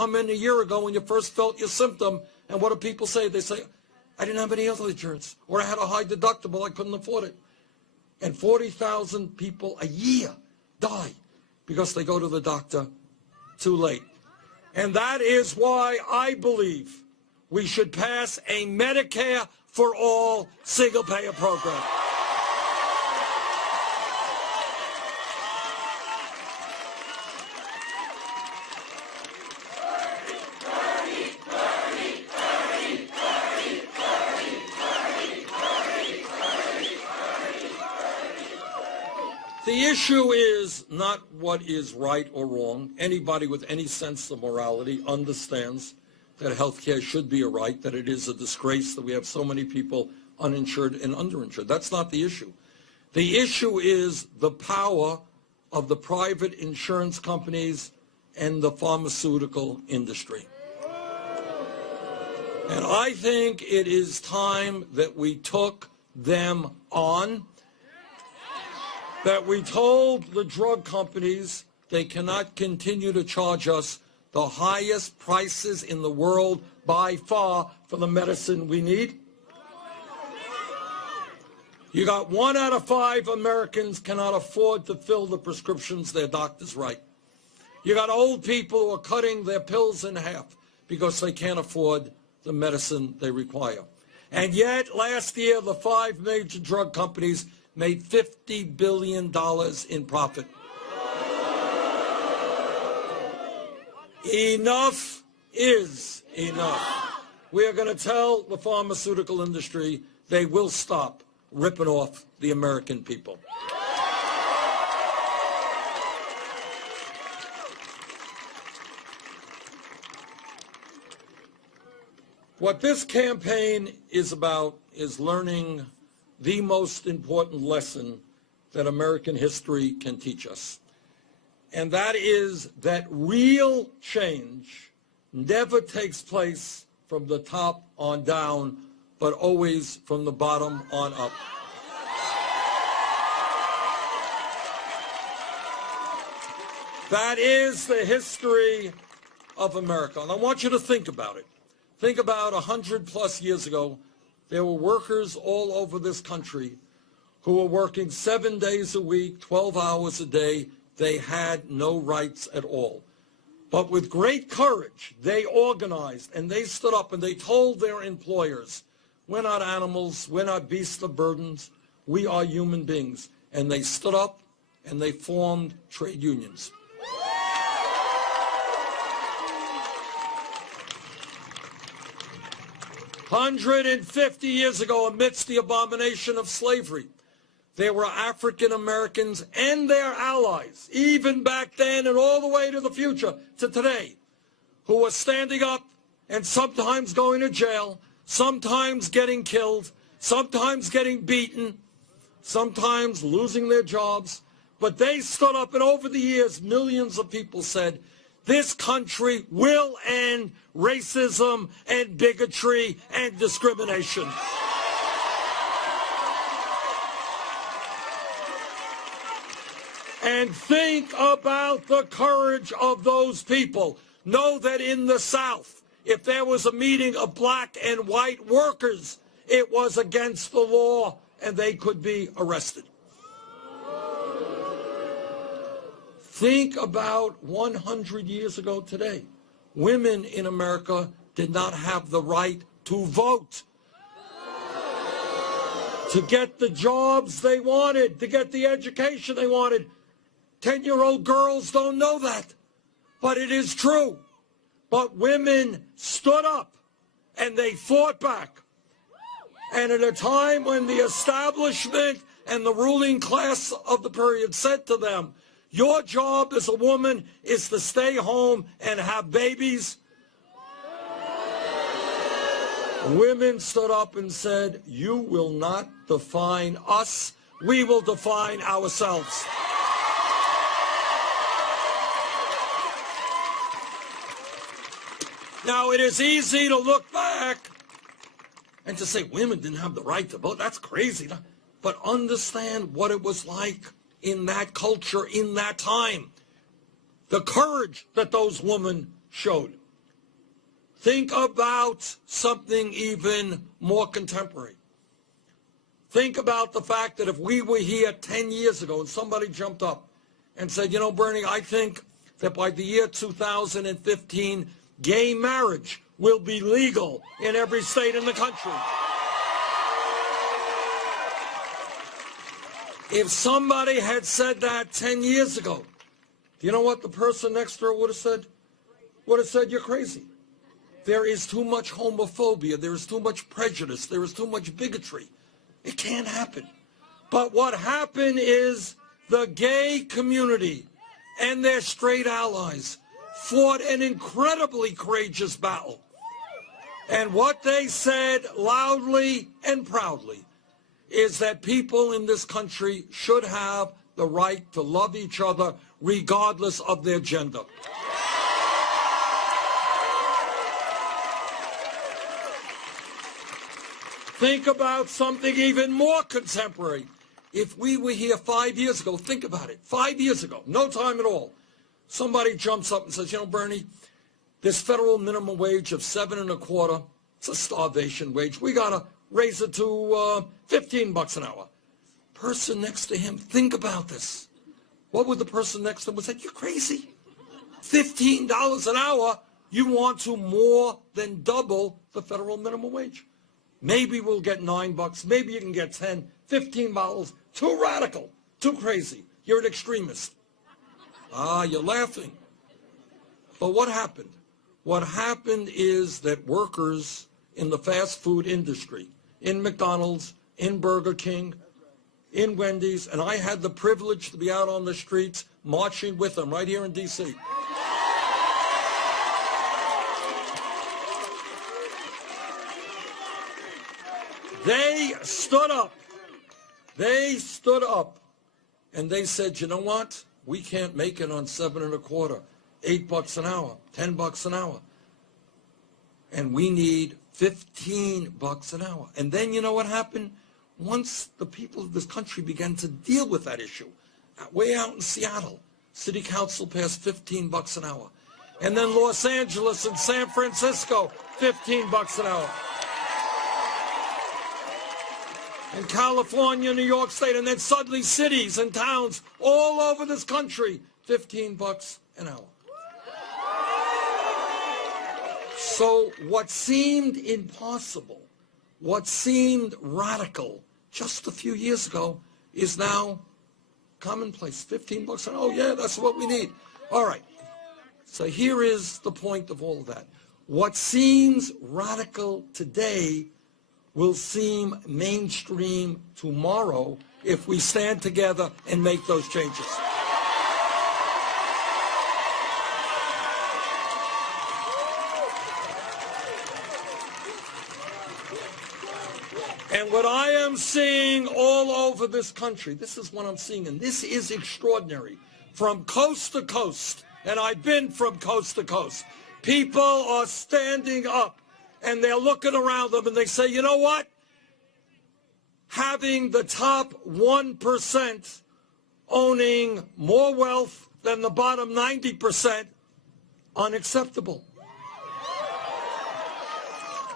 come in a year ago when you first felt your symptom, and what do people say? They say, I didn't have any health insurance, or I had a high deductible, I couldn't afford it. And 40,000 people a year die because they go to the doctor too late. And that is why I believe we should pass a Medicare for all single-payer program. The issue is not what is right or wrong. Anybody with any sense of morality understands that health care should be a right, that it is a disgrace that we have so many people uninsured and underinsured. That's not the issue. The issue is the power of the private insurance companies and the pharmaceutical industry. And I think it is time that we took them on, that we told the drug companies they cannot continue to charge us the highest prices in the world by far for the medicine we need. You got 1 out of 5 Americans cannot afford to fill the prescriptions their doctors write. You got old people who are cutting their pills in half because they can't afford the medicine they require. And yet, last year, the 5 major drug companies made $50 billion in profit. Enough is enough. We are going to tell the pharmaceutical industry they will stop ripping off the American people. What this campaign is about is learning the most important lesson that American history can teach us. And that is that real change never takes place from the top on down, but always from the bottom on up. That is the history of America. And I want you to think about it. Think about 100+ years ago, there were workers all over this country who were working 7 days a week, 12 hours a day. They had no rights at all. But with great courage, they organized and they stood up and they told their employers, we're not animals, we're not beasts of burdens, we are human beings. And they stood up and they formed trade unions. 150 years ago, amidst the abomination of slavery, there were African Americans and their allies, even back then and all the way to the future, to today, who were standing up and sometimes going to jail, sometimes getting killed, sometimes getting beaten, sometimes losing their jobs. But they stood up, and over the years, millions of people said, this country will end racism and bigotry and discrimination. And think about the courage of those people. Know that in the South, if there was a meeting of black and white workers, it was against the law and they could be arrested. Think about 100 years ago today. Women in America did not have the right to vote, to get the jobs they wanted, to get the education they wanted. 10-year-old girls don't know that, but it is true. But women stood up and they fought back. And at a time when the establishment and the ruling class of the period said to them, your job as a woman is to stay home and have babies, women stood up and said, you will not define us, we will define ourselves. Now, it is easy to look back and to say women didn't have the right to vote. That's crazy. But understand what it was like in that culture, in that time. The courage that those women showed. Think about something even more contemporary. Think about the fact that if we were here 10 years ago and somebody jumped up and said, you know, Bernie, I think that by the year 2015, gay marriage will be legal in every state in the country. If somebody had said that 10 years ago, do you know what the person next to her would have said? Would have said, you're crazy. There is too much homophobia. There is too much prejudice. There is too much bigotry. It can't happen. But what happened is the gay community and their straight allies fought an incredibly courageous battle. And what they said loudly and proudly is that people in this country should have the right to love each other regardless of their gender. Think about something even more contemporary. If we were here 5 years ago, think about it, 5 years ago, no time at all, somebody jumps up and says, you know, Bernie, this federal minimum wage of $7.25, it's a starvation wage. We got to raise it to $15 an hour. Person next to him, think about this. What would the person next to him say? You're crazy. $15 an hour, you want to more than double the federal minimum wage. Maybe we'll get $9, maybe you can get 10, $15. Too radical, too crazy. You're an extremist. Ah, you're laughing. But what happened? What happened is that workers in the fast food industry, in McDonald's, in Burger King, in Wendy's, and I had the privilege to be out on the streets marching with them right here in D.C. They stood up. They stood up and they said, you know what? We can't make it on $7.25, $8 an hour, $10 an hour. And we need $15 an hour. And then you know what happened? Once the people of this country began to deal with that issue, way out in Seattle, City Council passed $15 an hour. And then Los Angeles and San Francisco, $15 an hour. And California, New York State, and then suddenly cities and towns all over this country, $15 an hour. So what seemed impossible, what seemed radical just a few years ago is now commonplace. $15 an hour. Oh, yeah, that's what we need. All right. So here is the point of all of that. What seems radical today will seem mainstream tomorrow if we stand together and make those changes. And what I am seeing all over this country, this is what I'm seeing, and this is extraordinary. From coast to coast, and I've been from coast to coast, people are standing up and they're looking around them and they say, you know what? Having the top 1% owning more wealth than the bottom 90%, unacceptable.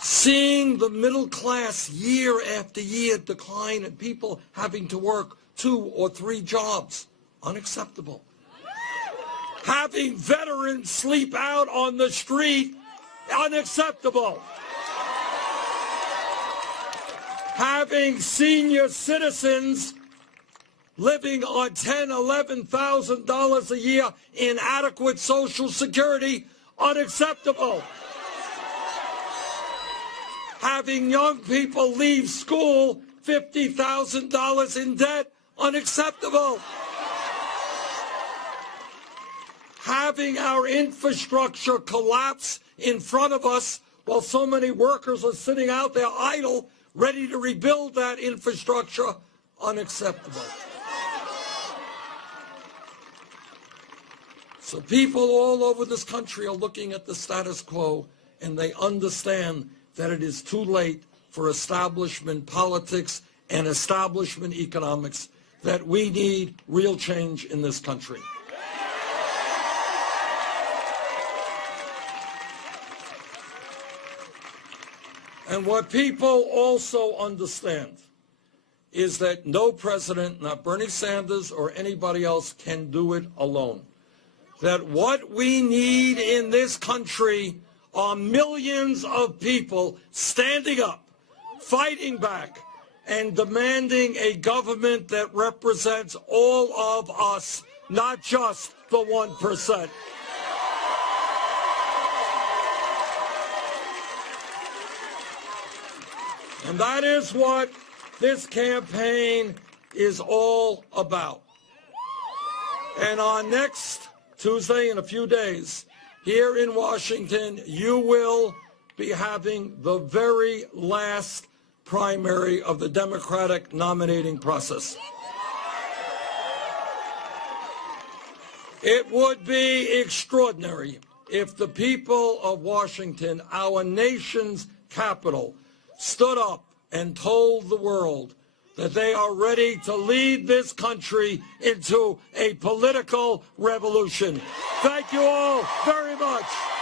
Seeing the middle class year after year decline and people having to work 2 or 3 jobs, unacceptable. Having veterans sleep out on the street, unacceptable. Having senior citizens living on $10,000, $11,000 a year in adequate Social Security, unacceptable. Having young people leave school $50,000 in debt, unacceptable. Having our infrastructure collapse in front of us while so many workers are sitting out there idle, ready to rebuild that infrastructure, unacceptable. So people all over this country are looking at the status quo and they understand that it is too late for establishment politics and establishment economics, that we need real change in this country. And what people also understand is that no president, not Bernie Sanders or anybody else, can do it alone. That what we need in this country are millions of people standing up, fighting back, and demanding a government that represents all of us, not just the 1%. And that is what this campaign is all about. And on next Tuesday, in a few days, here in Washington, you will be having the very last primary of the Democratic nominating process. It would be extraordinary if the people of Washington, our nation's capital, stood up and told the world that they are ready to lead this country into a political revolution. Thank you all very much.